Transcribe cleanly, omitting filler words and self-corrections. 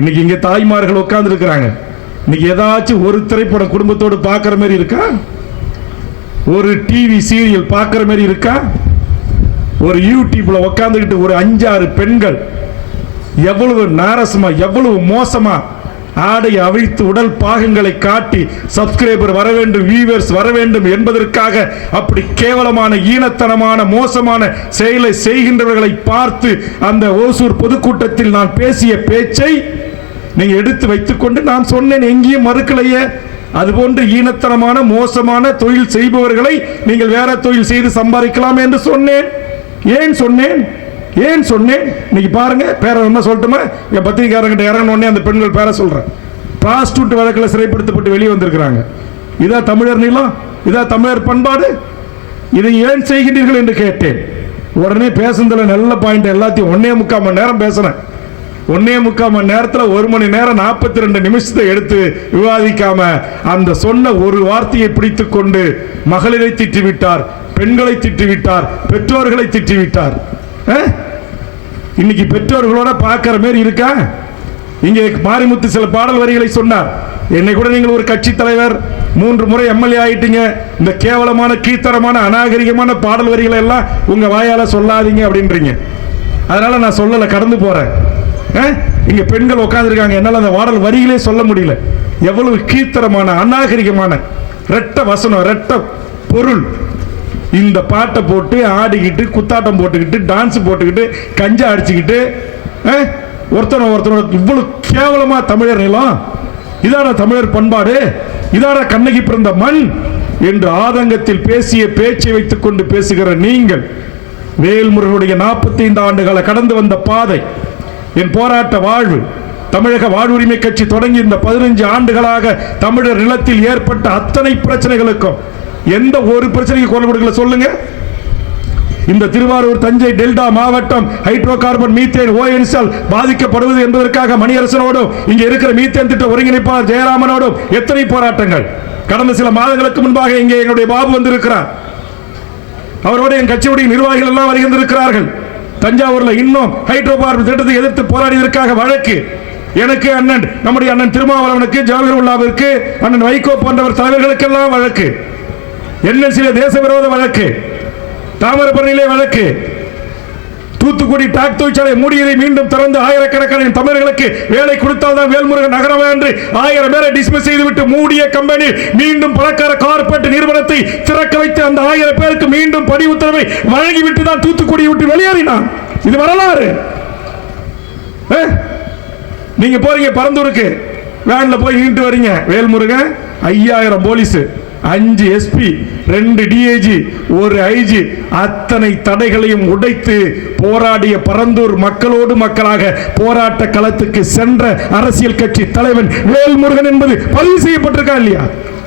இன்னைக்கு இங்க தாய்மார்கள் உட்கார்ந்து இருக்கிறாங்க. இன்னைக்கு ஏதாச்சும் ஒரு திரைப்படம் குடும்பத்தோடு பார்க்கிற மாதிரி இருக்கா? ஒரு டிவி சீரியல் பார்க்கிற மாதிரி இருக்கா? ஒரு யூடியூப்ல உட்கார்ந்துக்கிட்டு ஒரு 5-6 பெண்கள் எவ்வளவு நாரசமா எவ்வளவு மோசமா ஆடை அவிழ்த்து உடல் பாகங்களை காட்டி சப்ஸ்கிரைபர் வர வேண்டும், வியூவர்ஸ் வர வேண்டும் என்பதற்காக அப்படி கேவலமான ஈனத்தனமான மோசமான செயலை செய்கின்றவர்களை பார்த்து அந்த ஓசூர் பொதுக்கூட்டத்தில் நான் பேசிய பேச்சை நீங்க எடுத்து வைத்துக் கொண்டு நான் சொன்னேன், எங்கேயும் மறுக்கலையே. அதுபோன்று ஈனத்தனமான மோசமான தொழில் செய்பவர்களை நீங்கள் வேற தொழில் செய்து சம்பாதிக்கலாம் என்று சொன்னேன். ஏன் சொன்னேன்? இன்னைக்கு பாருங்க, பேர என்ன சொல்லட்டுமா? என் பத்திரிகையாளர்கிட்ட இறங்கணுன்னே அந்த பெண்கள் பேர சொல்றேன். பிராஸ்டியூட் வழக்கில் சிறைப்படுத்தப்பட்டு வெளியே வந்திருக்கிறாங்க. இதா தமிழர் நிலம்? இதா தமிழர் பண்பாடு? இதை ஏன் செய்கிறீர்கள் என்று கேட்டேன். உடனே பேசுனதுல நல்ல பாயிண்ட் எல்லாத்தையும் 1.25 மணி நேரம் பேசுறேன். 1.25 மணி நேரத்தில் 1 மணி நேரம் 42 நிமிஷத்தை எடுத்து விவாதிக்காம அந்த சொன்ன ஒரு வார்த்தையை பிடித்துக் கொண்டு மகளிரை திட்டிவிட்டார், பெண்களை திட்டிவிட்டார், பெற்றோர்களை திட்டிவிட்டார். இன்னைக்கு பெற்றோர்களோட பார்க்கிற மாதிரி இருக்கா? இங்கே மாரிமுத்து சில பாடல் வரிகளை சொன்னார். என்னை கூட நீங்கள் ஒரு கட்சி தலைவர், 3 முறை எம்எல்ஏ ஆயிட்டீங்க, இந்த கேவலமான கீழ்த்தரமான அநாகரிகமான பாடல் வரிகளை எல்லாம் உங்க வாயால சொல்லாதீங்க அப்படின்றீங்க. அதனால நான் சொல்லல, கடந்து போறேன். இங்க பெண்கள் உட்கார்ந்துருக்காங்க, என்னால அந்த பாடல் வரிகளே சொல்ல முடியல. எவ்வளவு கீழ்த்தரமான அநாகரிகமான ரெட்ட வசனம், ரெட்ட பொருள். இந்த பாட்டை போட்டு ஆடிக்கிட்டு குத்தாட்டம் போட்டுக்கிட்டு டான்ஸ் போட்டுக்கிட்டு கஞ்சா அடிச்சுக்கிட்டு ஒருத்தனோட இவ்வளவு கேவலமா தமிழர் நிலம்? இதான தமிழர் பண்பாடு? இதான கண்ணகி பிறந்த மண் என்று ஆதங்கத்தில் பேசிய பேச்சை வைத்துக் கொண்டு பேசுகிற நீங்கள், வேல்முருகனுடைய 45 ஆண்டுகால கடந்து வந்த பாதை, என் போராட்ட வாழ்வு, தமிழக வாழ்வுரிமை கட்சி தொடங்கி இந்த 15 ஆண்டுகளாக தமிழர் நிலத்தில் ஏற்பட்ட அத்தனை பிரச்சனைகளுக்கும் எந்த ஒரு பிரச்சனைக்கு குரல் கொடுக்கல சொல்லுங்க. இந்த திருவாரூர் தஞ்சை டெல்டா மாவட்டம் ஹைட்ரோ கார்பன் மீத்தேன் ஓஎன்எஸ்ஆல் பாதிக்கப்படுவது என்பதற்காக மணியரசனோடும் இங்க இருக்கிற மீத்தேன் திட்ட ஒருங்கிணைப்பாளர் ஜெயராமனோடும் எத்தனை போராட்டங்கள். கடந்த சில மாதங்களுக்கு முன்பாக இங்கே எங்களுடைய பாபு வந்திருக்கிறார். அவரோட என் கட்சியுடைய நிர்வாகிகள் எல்லாம் வருகின்றிருக்கிறார்கள். தஞ்சாவூர்ல இன்னும் ஹைட்ரோ கார்பன் திட்டத்தை எதிர்த்து போராடியதற்காக வழக்கு. எனக்கு அண்ணன், நம்முடைய அண்ணன் திருமாவளவனுக்கு, ஜவஹர் உல்லாவிற்கு, அண்ணன் வைகோ போன்றவர் தலைவர்களுக்கெல்லாம் வழக்கு. என்எல்சியிலே தேச விரோத வழக்கு, தாமிரபரணியிலே வழக்கு, தூத்துக்குடி டாக் தொழிற்சாலை மூடியதை மீண்டும் திறந்து ஆயிரக்கணக்கான தமிழர்களுக்கு வேலை கொடுத்தால் தான் வேல்முருகன் நகரம் என்று 1000 பேரை டிஸ்மிஸ் செய்துவிட்டு மூடிய கம்பெனி மீண்டும் பணக்கார கார்பரேட் நிறுவனத்தை திறக்க வைத்து அந்த 1000 பேருக்கு மீண்டும் பணி உத்தரவை வழங்கிவிட்டு தான் தூத்துக்குடியை விட்டு வெளியேறினான். இது வரலாறு. நீங்க போறீங்க பரந்தூருக்கு, வேன்ல போய் நின்று வரீங்க, Velmurugan 5000 police, 5 SP, 2 DIG, 1 IG, அத்தனை தடைகளையும் உடைத்து போராடிய பரந்தூர் மக்களோடு மக்களாக போராட்ட களத்துக்கு சென்ற அரசியல் கட்சி தலைவன் வேல்முருகன் என்பது பதிவு செய்யப்பட்டிருக்கா இல்லையா?